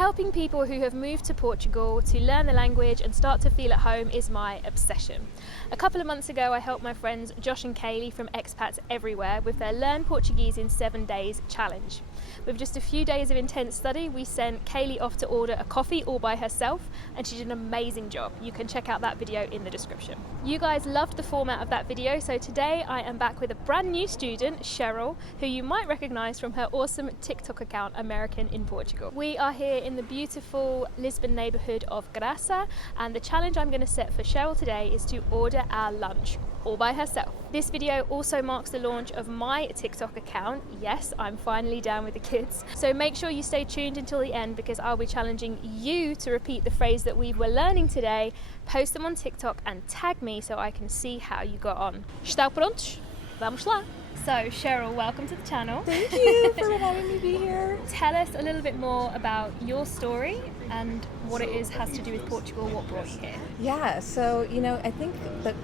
Helping people who have moved to Portugal to learn the language and start to feel at home is my obsession. A couple of months ago, I helped my friends Josh and Kaylee from Expats Everywhere with their Learn Portuguese in 7 Days challenge. With just a few days of intense study, we sent Kaylee off to order a coffee all by herself, and she did an amazing job. You can check out that video in the description. You guys loved the format of that video, so today I am back with a brand new student, Cheryl, who you might recognize from her awesome TikTok account, American in Portugal. We are here in the beautiful Lisbon neighborhood of Graça, and the challenge I'm going to set for Cheryl today is to order our lunch all by herself. This video also marks the launch of my TikTok account. Yes, I'm finally down with the kids. So make sure you stay tuned until the end because I'll be challenging you to repeat the phrase that we were learning today, post them on TikTok and tag me so I can see how you got on. Estão prontos? Vamos lá! So Cheryl, welcome to the channel. Thank you for having me be here. Tell us a little bit more about your story and what it has to do with Portugal, what brought you here. Yeah, so I think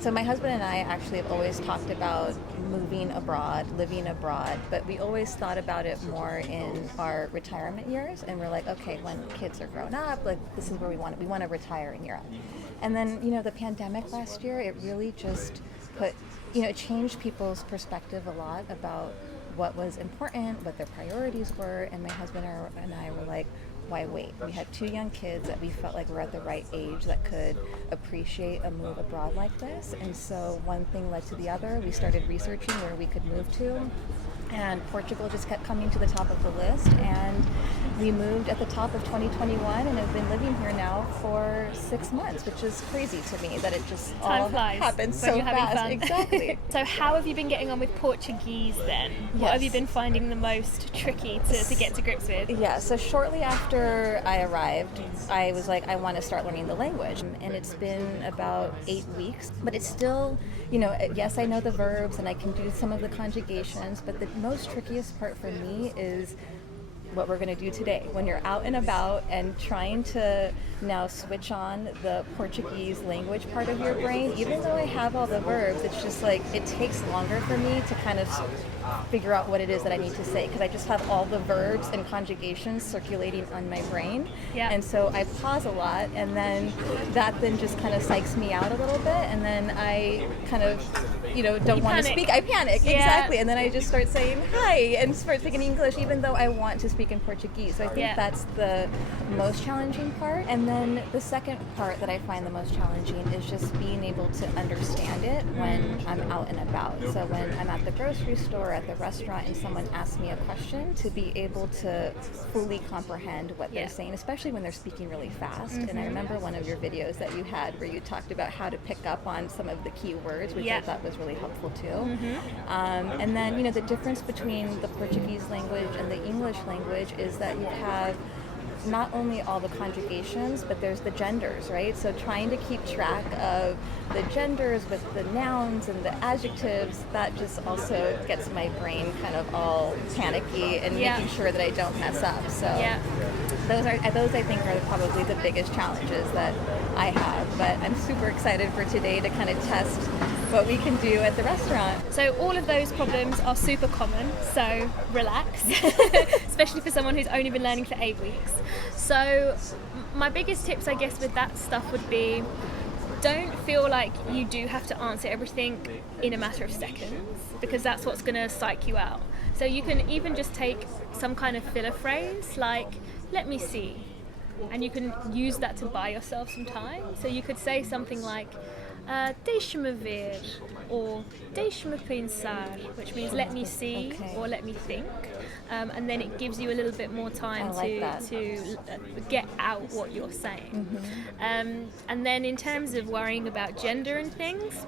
so my husband and I actually have always talked about moving abroad, living abroad, but we always thought about it more in our retirement years, and we're like, okay, when kids are grown up, like this is where we want to retire in Europe. And then the pandemic last year, it really just put it changed people's perspective a lot about what was important, what their priorities were, and my husband and I were like, why wait? We had 2 young kids that we felt like were at the right age that could appreciate a move abroad like this, and so one thing led to the other. We started researching where we could move to, and Portugal just kept coming to the top of the list, and we moved at the top of 2021 and have been living here now for 6 months, which is crazy to me that it just all happened so fast. Fun. Exactly. So how have you been getting on with Portuguese then? Yes. What have you been finding the most tricky to get to grips with? Yeah, so shortly after I arrived, I was like, I want to start learning the language. And it's been about 8 weeks, but it's still, yes, I know the verbs and I can do some of the conjugations, but the most trickiest part for me is what we're going to do today. When you're out and about and trying to now switch on the Portuguese language part of your brain, even though I have all the verbs, it's just like it takes longer for me to kind of figure out what it is that I need to say because I just have all the verbs and conjugations circulating on my brain. Yeah. And so I pause a lot, and then that then just kind of psychs me out a little bit, and then I kind of don't want to speak. I panic. Yeah. Exactly. And then I just start saying hi and start speaking English even though I want to speak in Portuguese. So I think that's the most challenging part. And then the second part that I find the most challenging is just being able to understand it when I'm out and about. So when I'm at the grocery store, at the restaurant, and someone asks me a question, to be able to fully comprehend what they're saying, especially when they're speaking really fast. And I remember one of your videos that you had where you talked about how to pick up on some of the key words, which I thought was really helpful too. And then the difference between the Portuguese language and the English language is that you have not only all the conjugations, but there's the genders, right? So trying to keep track of the genders with the nouns and the adjectives, that just also gets my brain kind of all panicky and making sure that I don't mess up. So those I think are probably the biggest challenges that I have. But I'm super excited for today to kind of test what we can do at the restaurant. So all of those problems are super common, so relax, especially for someone who's only been learning for 8 weeks. So my biggest tips, I guess, with that stuff would be, don't feel like you do have to answer everything in a matter of seconds, because that's what's going to psych you out. So you can even just take some kind of filler phrase like, let me see, and you can use that to buy yourself some time. So you could say something like, deixa-me ver, or deixa-me pensar, which means let me see or let me think, and then it gives you a little bit more time to get out what you're saying. And then in terms of worrying about gender and things,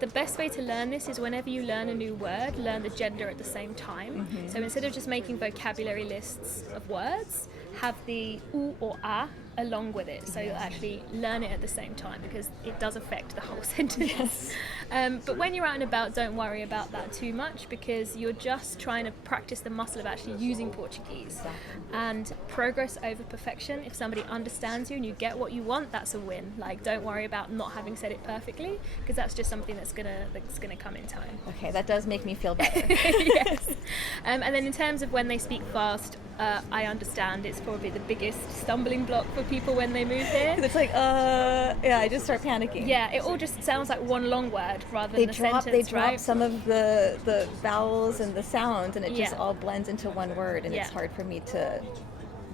the best way to learn this is whenever you learn a new word, learn the gender at the same time. So instead of just making vocabulary lists of words, have the u or a along with it, so you'll actually learn it at the same time, because it does affect the whole sentence. But when you're out and about, don't worry about that too much, because you're just trying to practice the muscle of actually using Portuguese. And progress over perfection. If somebody understands you and you get what you want, that's a win. Like, don't worry about not having said it perfectly, because that's just something that's gonna come in time. Okay, that does make me feel better. Yes. And then in terms of when they speak fast, I understand it's probably the biggest stumbling block for people when they move here. It's like, I just start panicking. Yeah, it all just sounds like one long word rather than a sentence, They drop right? some of the vowels and the sounds, and it just all blends into one word, and it's hard for me to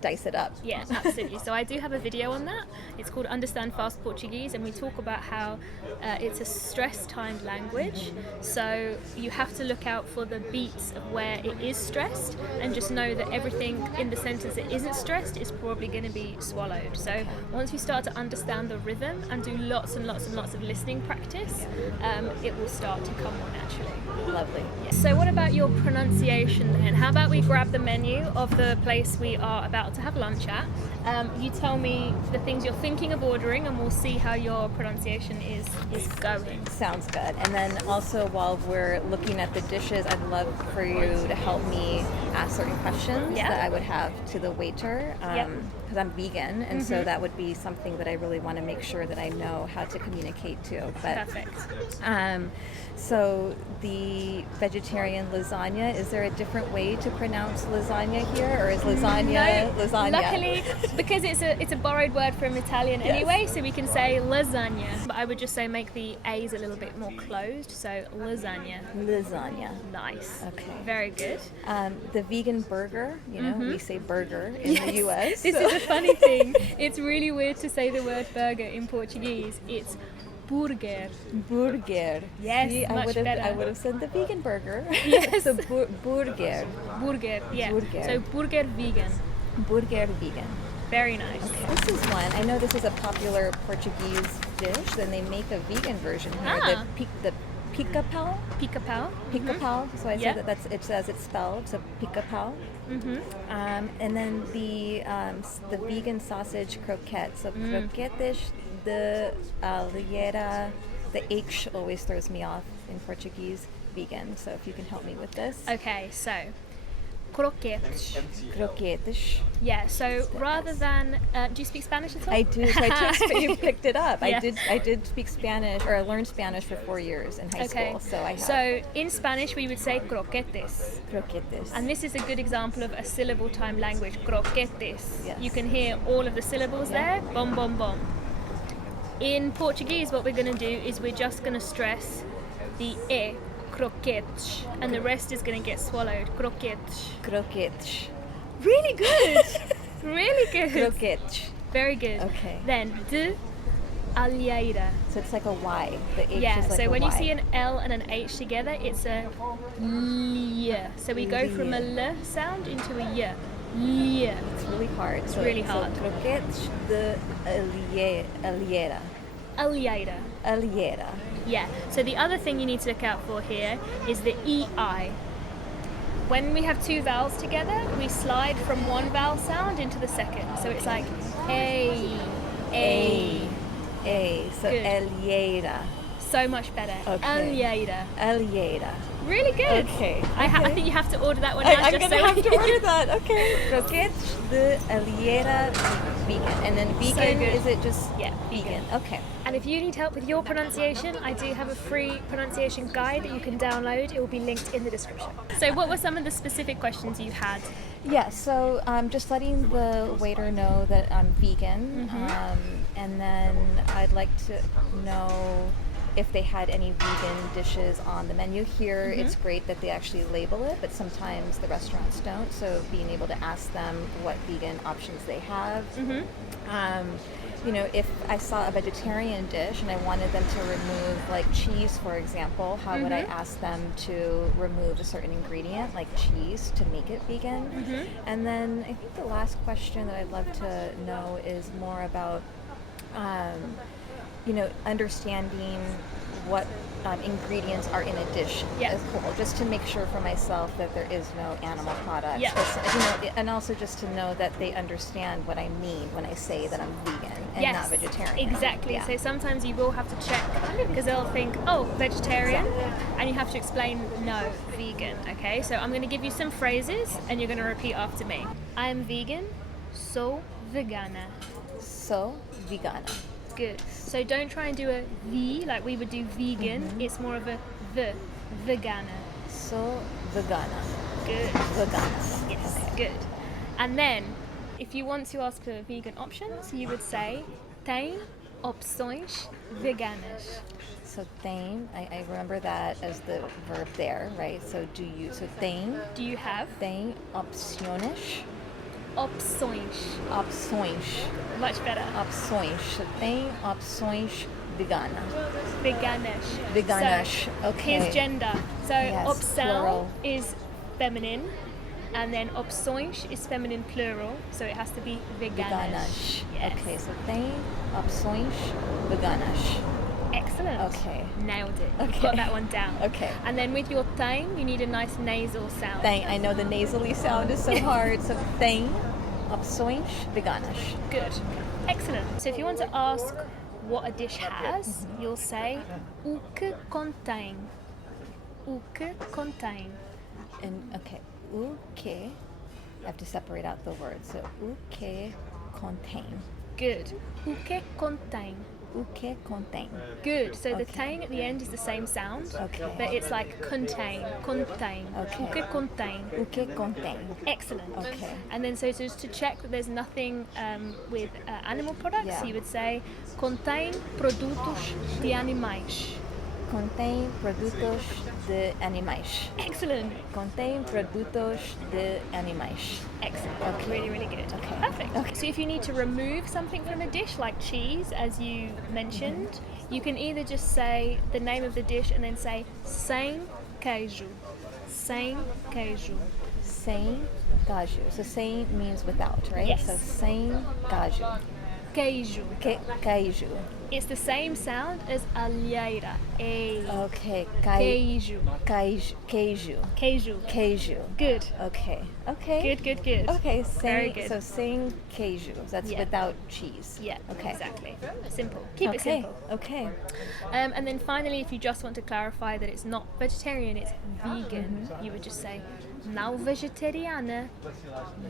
dice it up. Yeah, absolutely. So I do have a video on that. It's called Understand Fast Portuguese, and we talk about how it's a stress-timed language. So you have to look out for the beats of where it is stressed, and just know that everything in the sentence that isn't stressed is probably going to be swallowed. So once you start to understand the rhythm and do lots and lots and lots of listening practice, it will start to come more naturally. Lovely. Yeah. So what about your pronunciation then? How about we grab the menu of the place we are about to have lunch at. You tell me the things you're thinking of ordering, and we'll see how your pronunciation is going. Sounds good. And then also, while we're looking at the dishes, I'd love for you to help me ask certain questions that I would have to the waiter, because I'm vegan, and so that would be something that I really want to make sure that I know how to communicate to. But, perfect. So the vegetarian lasagna, is there a different way to pronounce lasagna here, or is lasagna lasagna? Luckily, because it's a borrowed word from Italian anyway, so we can say lasagna. But I would just say make the A's a little bit more closed, so lasagna. Lasagna. Nice. Okay. Very good. The vegan burger, we say burger in the US. This is a funny thing. It's really weird to say the word burger in Portuguese. It's burger. Burger. Yes, See, much better. I would have said the vegan burger. Yes. So burger. Burger, yeah. Burger. So burger vegan. Burger vegan. Very nice. Okay. This is one. I know this is a popular Portuguese dish. Then they make a vegan version here. The pica-pau. Pica-pau. Pica-pau. So I said that it's as it's spelled. So pica-pau. And then the vegan sausage croquette. So croquetes de alheira. The H always throws me off in Portuguese. Vegan. So if you can help me with this. Okay, so croquetes. Croquetes. Yeah, so rather than do you speak Spanish at all? I do. So you picked it up. Yeah. I did speak Spanish, or I learned Spanish for 4 years in high school. So I have. So in Spanish we would say croquetes. Croquetes. And this is a good example of a syllable time language. Croquetes. Yes. You can hear all of the syllables there. Bom bom bom. In Portuguese, what we're going to do is we're just going to stress the e. Croquetes, and the rest is going to get swallowed. Croquetes. Croquetes. Really good. Really good. Croquetes. Very good. Okay. Then de alheira. So it's like a Y. The H is like so a when Y. you see an L and an H together, it's a L. So we go from a L sound into a Y. L. It's really hard. It's really hard. So croquetes de alheira. Alheira. Alheira. Yeah, so the other thing you need to look out for here is the EI. When we have two vowels together, we slide from one vowel sound into the second. So it's like A. So Good. alheira. So much better. Okay. Alheira. Alheira. Really good. Okay. I think you have to order that one now. I'm just going to so have to order that. Okay. Croquetes de alheira vegan. And then vegan, good. is it just Yeah, vegan? Okay. And if you need help with your pronunciation, I do have a free pronunciation guide that you can download. It will be linked in the description. So what were some of the specific questions you had? Yeah, so just letting the waiter know that I'm vegan. And then I'd like to know if they had any vegan dishes on the menu. Here, it's great that they actually label it, but sometimes the restaurants don't. So being able to ask them what vegan options they have. If I saw a vegetarian dish and I wanted them to remove like cheese, for example, how would I ask them to remove a certain ingredient like cheese to make it vegan? And then I think the last question that I'd love to know is more about understanding what ingredients are in a dish Yeah. as whole, just to make sure for myself that there is no animal products. Yeah. And also just to know that they understand what I mean when I say that I'm vegan and not vegetarian. Exactly. Yeah. So sometimes you will have to check because they'll think, oh, vegetarian, and you have to explain, no, vegan. Okay, so I'm going to give you some phrases and you're going to repeat after me. I am vegan, so vegana. So, vegana. Good. So don't try and do a V like we would do vegan. It's more of a the, vegana. So, vegana. Good. Vegana. Yes, Okay. good. And then, if you want to ask for vegan options, you would say tem opções veganas. So, tem, I remember that as the verb there, right? So, tem, Do you have tem opções. opções? Much better. Opções. So, tem opções vegana. Veganas. Veganas. So, Okay. here's gender. So Yes, opção plural. is feminine, and then opções is feminine plural, so it has to be veganas. Veganas. Yes. Okay, so tem opções veganas. Excellent. Okay. Nailed it. You've Okay. got that one down. Okay. And then with your tem, you need a nice nasal sound. Tem, I know the nasally sound is so hard. So, tem opções veganas. Good. Excellent. So if you want to ask what a dish has, you'll say o que contém. O que contém. And okay, o que, I have to separate out the words. So, o que contém. Good. O que contém. O que contém. Good. So the Okay. tang at the end is the same sound, Okay. but it's like contain, contain. Okay. O que contém. O que contém. Excellent. Okay. And then so just to check that there's nothing with animal products, Yeah. you would say contém produtos de animais. Contém produtos de animais. Excellent. Contém produtos de animais. Excellent. Okay. Really, really good. Okay. Perfect. Okay. So if you need to remove something from a dish, like cheese, as you mentioned, you can either just say the name of the dish and then say sem queijo. Sem queijo. Sem caju. So sem means without, right? Yes. So sem caju. Queijo. Queijo. It's the same sound as alheira. A. Okay. Queijo. Queijo. Queijo. Queijo. Good. Okay. Okay. Good, good, good. Okay. Very good. So sem queijo. That's Yeah. without cheese. Yeah, Okay. exactly. Simple. Keep it Okay. simple. Okay. And then finally, if you just want to clarify that it's not vegetarian, it's vegan, you would just say não vegetariana,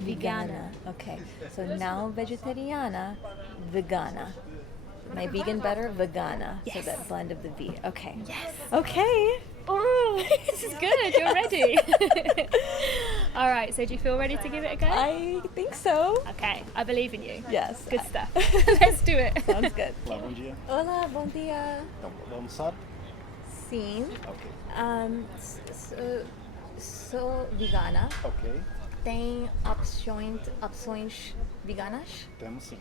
vegana. Okay. So now vegetariana, vegana. My vegan better, vegana. So Yes. that blend of the V. Okay. Yes. Okay. Oh, this is good. You're ready. All right. So do you feel ready to give it a go? I think so. Okay. I believe in you. Yes. Good stuff. Let's do it. Sounds good. Olá, bom dia. Hola, bom dia. Então, vamos almoçar? Sim. Ok. Sou vegana. Ok. Tem opções veganas? Temos sim.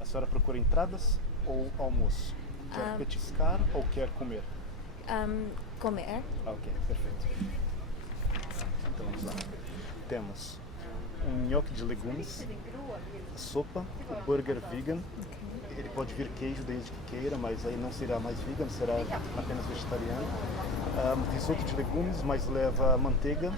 A senhora procura entradas ou almoço? Quer petiscar ou quer comer? Comer. Ok, perfeito. Então vamos lá. Temos um nhoque de legumes, sopa, o burger vegan. Ele pode vir queijo desde que queira, mas aí não será mais vegan, será apenas vegetariano. Risoto de legumes, mas leva manteiga,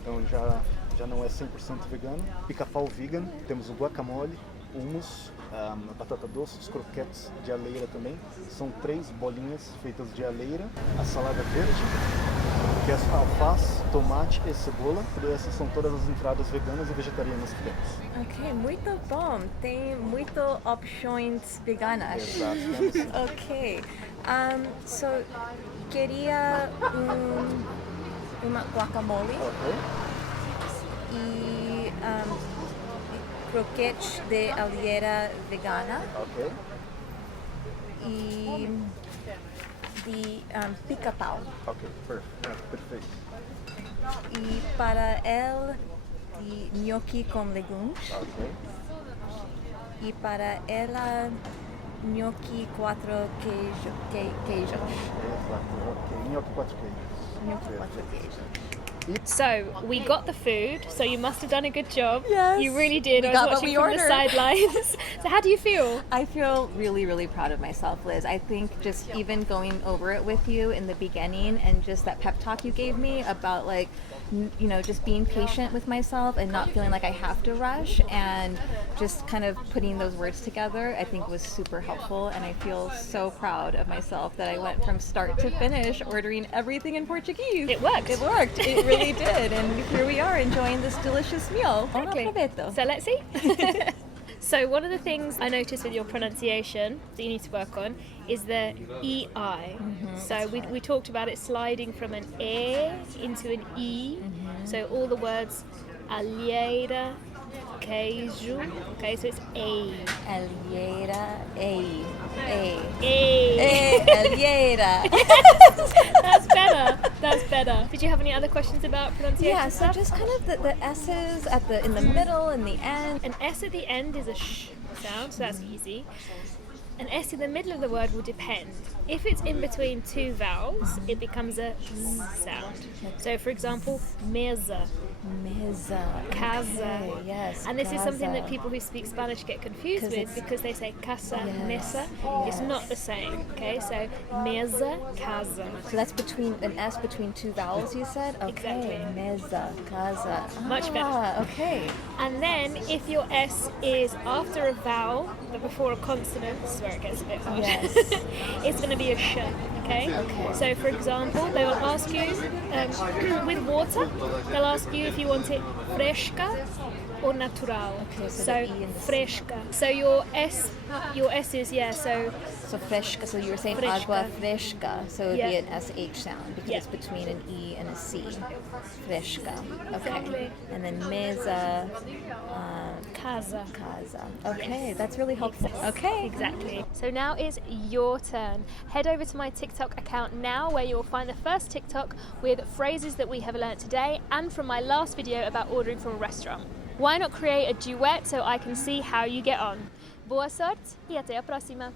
então já não é 100% vegano. Pica-pau vegan, temos o guacamole, hummus, a batata doce, os croquetes de aleira também. São 3 bolinhas feitas de aleira. A salada verde, que é alface, tomate e cebola. Essas são todas as entradas veganas e vegetarianas que temos. Ok, muito bom. Tem muitas opções veganas. Exato, temos. Ok. So, queria uma guacamole Ok, e croquetes de alheira vegana ok, e de pica-pau. ok, perfeito. E para ele, de gnocchi com legumes. Ok, E para ela, gnocchi 4 queijos. exato, ok. Nhoque 4 queijos. Gnocchi 4 queijos. So we got the food, so you must have done a good job. Yes, You really did. we I got was what watching we from the ordered. sidelines. So how do you feel? I feel really, really proud of myself, Liz. I think just even going over it with you in the beginning and just that pep talk you gave me about like, you know, just being patient with myself and not feeling like I have to rush and just kind of putting those words together, I think was super helpful. And I feel so proud of myself that I went from start to finish ordering everything in Portuguese. It worked. It worked. It really did. And here we are enjoying this delicious meal. Buon provecho. So let's see. So one of the things I noticed with your pronunciation that you need to work on is the EI. So we talked about it sliding from an E into an E. So all the words alheira, queijo. Okay, so it's A. Alheira, A. A. Alheira. That's better. That's better. Did you have any other questions about pronunciation? Yeah, so stuff? just kind of the S's in the middle and the end. An S at the end is a sh sound, so that's easy. An S in the middle of the word will depend. If it's in between two vowels, it becomes a Z sound. So, for example, mesa, Mesa. casa. Okay, yes. And this is something that casa. people who speak Spanish get confused 'Cause with it's- because they say casa, Yes, mesa. It's not the same, okay? So, mesa, casa. So that's between an S between two vowels, you said? Okay. Exactly. Mesa, casa. Much better. Okay. And then if your S is after a vowel but before a consonant, this is where it gets a bit hard. Yes. It's going to be a sh, okay? Okay. So for example, they will ask you with water, they'll ask you if you want it fresca or natural. Okay, so so the E and the C. fresca. So your S is So fresca, so you were saying Fresca. agua fresca, so it would be Yeah. an SH sound because Yeah. it's between an E and a C. Fresca. Okay. Exactly. And then mesa, casa. casa. Okay, Yes. that's really helpful. Okay. Exactly. So now is your turn. Head over to my TikTok account now where you will find the first TikTok with phrases that we have learnt today and from my last video about ordering from a restaurant. Why not create a duet so I can see how you get on? Boa sorte e até a próxima!